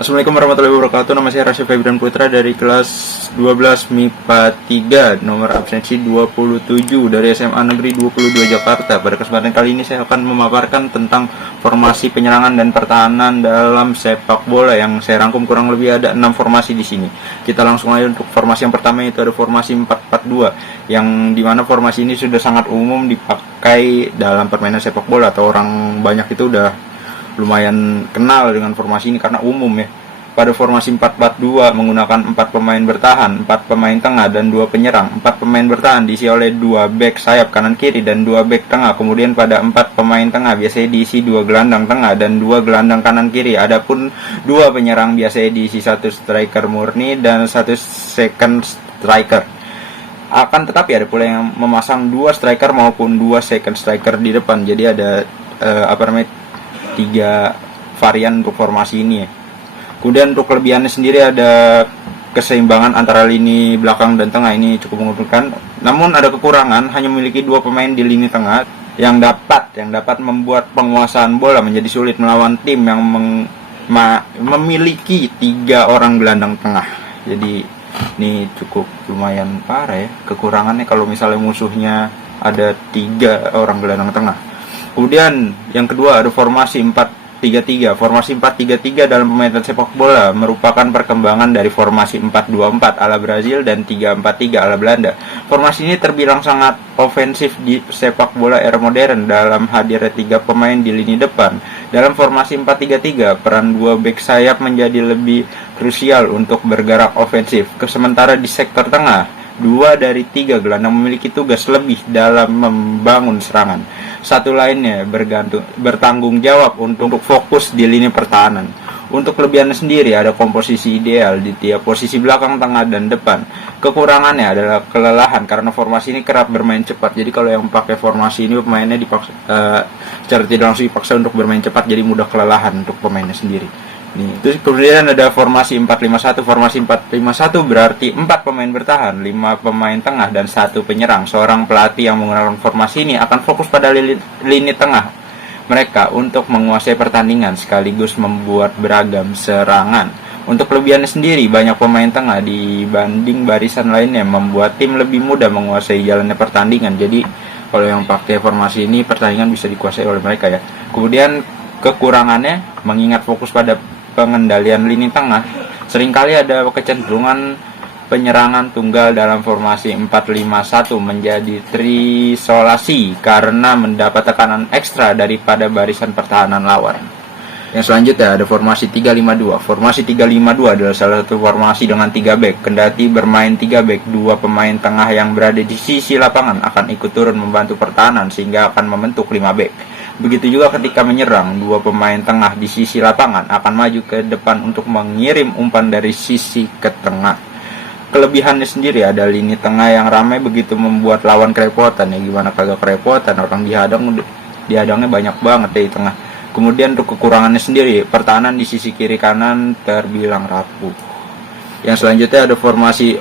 Assalamualaikum warahmatullahi wabarakatuh. Nama saya Rasya Febran Putra dari kelas 12 MIPA 3, nomor absensi 27 dari SMA Negeri 22 Jakarta. Pada kesempatan kali ini saya akan memaparkan tentang formasi penyerangan dan pertahanan dalam sepak bola yang saya rangkum kurang lebih ada 6 formasi di sini. Kita langsung aja untuk formasi yang pertama, itu ada formasi 4-4-2, yang dimana formasi ini sudah sangat umum dipakai dalam permainan sepak bola, atau orang banyak itu udah lumayan kenal dengan formasi ini karena umum ya. Pada formasi 4-4-2 menggunakan 4 pemain bertahan, 4 pemain tengah, dan 2 penyerang. 4 pemain bertahan diisi oleh 2 bek sayap kanan kiri dan 2 bek tengah. Kemudian pada 4 pemain tengah biasanya diisi 2 gelandang tengah dan 2 gelandang kanan kiri. Adapun 2 penyerang biasanya diisi 1 striker murni dan 1 second striker. Akan tetapi ada pula yang memasang 2 striker maupun 2 second striker di depan. Jadi ada 3 varian untuk formasi ini ya. Kemudian untuk kelebihannya sendiri ada keseimbangan antara lini belakang dan tengah, ini cukup menguntungkan. Namun ada kekurangan, hanya memiliki 2 pemain di lini tengah yang dapat membuat penguasaan bola menjadi sulit melawan tim yang memiliki 3 orang gelandang tengah. Jadi ini cukup lumayan parah ya kekurangannya kalau misalnya musuhnya ada 3 orang gelandang tengah. Kemudian yang kedua ada formasi 4-3-3. Formasi 4-3-3 dalam permainan sepak bola merupakan perkembangan dari formasi 4-2-4 ala Brazil dan 3-4-3 ala Belanda. Formasi ini terbilang sangat ofensif di sepak bola era modern dalam hadirnya 3 pemain di lini depan. Dalam formasi 4-3-3, peran 2 bek sayap menjadi lebih krusial untuk bergerak ofensif. Sementara di sektor tengah, 2 dari 3 gelandang memiliki tugas lebih dalam membangun serangan. Satu lainnya bertanggung jawab untuk fokus di lini pertahanan. Untuk kelebihannya sendiri ada komposisi ideal di tiap posisi belakang, tengah, dan depan. Kekurangannya adalah kelelahan karena formasi ini kerap bermain cepat. Jadi kalau yang pakai formasi ini pemainnya dipaksa, secara tidak langsung dipaksa untuk bermain cepat, jadi mudah kelelahan untuk pemainnya sendiri. Terus kemudian ada formasi 4-5-1. Formasi 4-5-1 berarti 4 pemain bertahan, 5 pemain tengah, dan 1 penyerang. Seorang pelatih yang menggunakan formasi ini akan fokus pada lini tengah mereka untuk menguasai pertandingan sekaligus membuat beragam serangan. Untuk kelebihannya sendiri, banyak pemain tengah dibanding barisan lainnya membuat tim lebih mudah menguasai jalannya pertandingan. Jadi kalau yang pakai formasi ini pertandingan bisa dikuasai oleh mereka ya. Kemudian kekurangannya, mengingat fokus pada pengendalian lini tengah, seringkali ada kecenderungan penyerangan tunggal dalam formasi 4-5-1 menjadi trisolasi karena mendapat tekanan ekstra daripada barisan pertahanan lawan. Yang selanjutnya ada formasi 3-5-2. Formasi 3-5-2 adalah salah satu formasi dengan 3 bek. Kendati bermain 3 bek, 2 pemain tengah yang berada di sisi lapangan akan ikut turun membantu pertahanan sehingga akan membentuk 5 bek. Begitu juga ketika menyerang, 2 pemain tengah di sisi lapangan akan maju ke depan untuk mengirim umpan dari sisi ke tengah. Kelebihannya sendiri ada lini tengah yang ramai begitu membuat lawan kerepotan ya. Gimana kagak kerepotan, orang dihadangnya banyak banget ya di tengah. Kemudian untuk kekurangannya sendiri, pertahanan di sisi kiri kanan terbilang rapuh. Yang selanjutnya ada formasi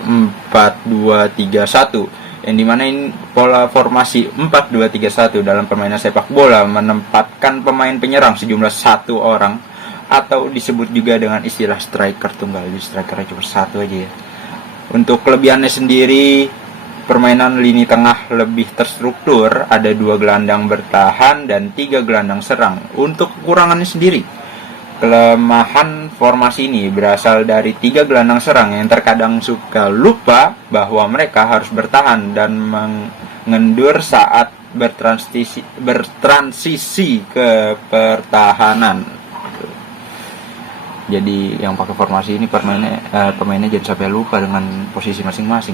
4-2-3-1, yang dimana ini pola formasi 4-2-3-1 dalam permainan sepak bola menempatkan pemain penyerang sejumlah 1 orang, atau disebut juga dengan istilah striker tunggal. Jadi strikernya cuma 1 aja ya. Untuk kelebihannya sendiri, permainan lini tengah lebih terstruktur, ada 2 gelandang bertahan dan 3 gelandang serang. Untuk kekurangannya sendiri, kelemahan formasi ini berasal dari 3 gelandang serang yang terkadang suka lupa bahwa mereka harus bertahan dan mengendur saat bertransisi ke pertahanan. Jadi yang pakai formasi ini pemainnya jadi sampai lupa dengan posisi masing-masing.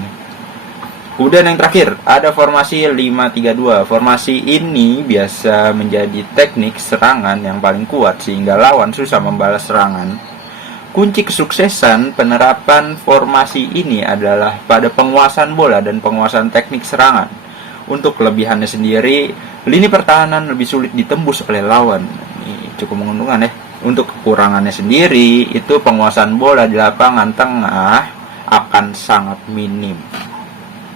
Kemudian yang terakhir ada formasi 5-3-2. Formasi ini biasa menjadi teknik serangan yang paling kuat sehingga lawan susah membalas serangan. Kunci kesuksesan penerapan formasi ini adalah pada penguasaan bola dan penguasaan teknik serangan. Untuk kelebihannya sendiri, lini pertahanan lebih sulit ditembus oleh lawan. Ini cukup menguntungkan ya. Untuk kekurangannya sendiri, itu penguasaan bola di lapangan tengah akan sangat minim.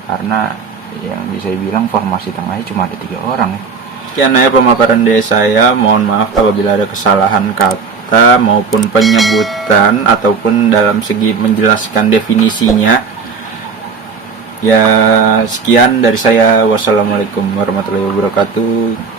Karena yang bisa dibilang formasi tengahnya cuma ada 3 orang ya. Sekian ya pemaparan dari saya. Mohon maaf apabila ada kesalahan kata maupun penyebutan ataupun dalam segi menjelaskan definisinya. Ya, sekian dari saya. Wassalamualaikum warahmatullahi wabarakatuh.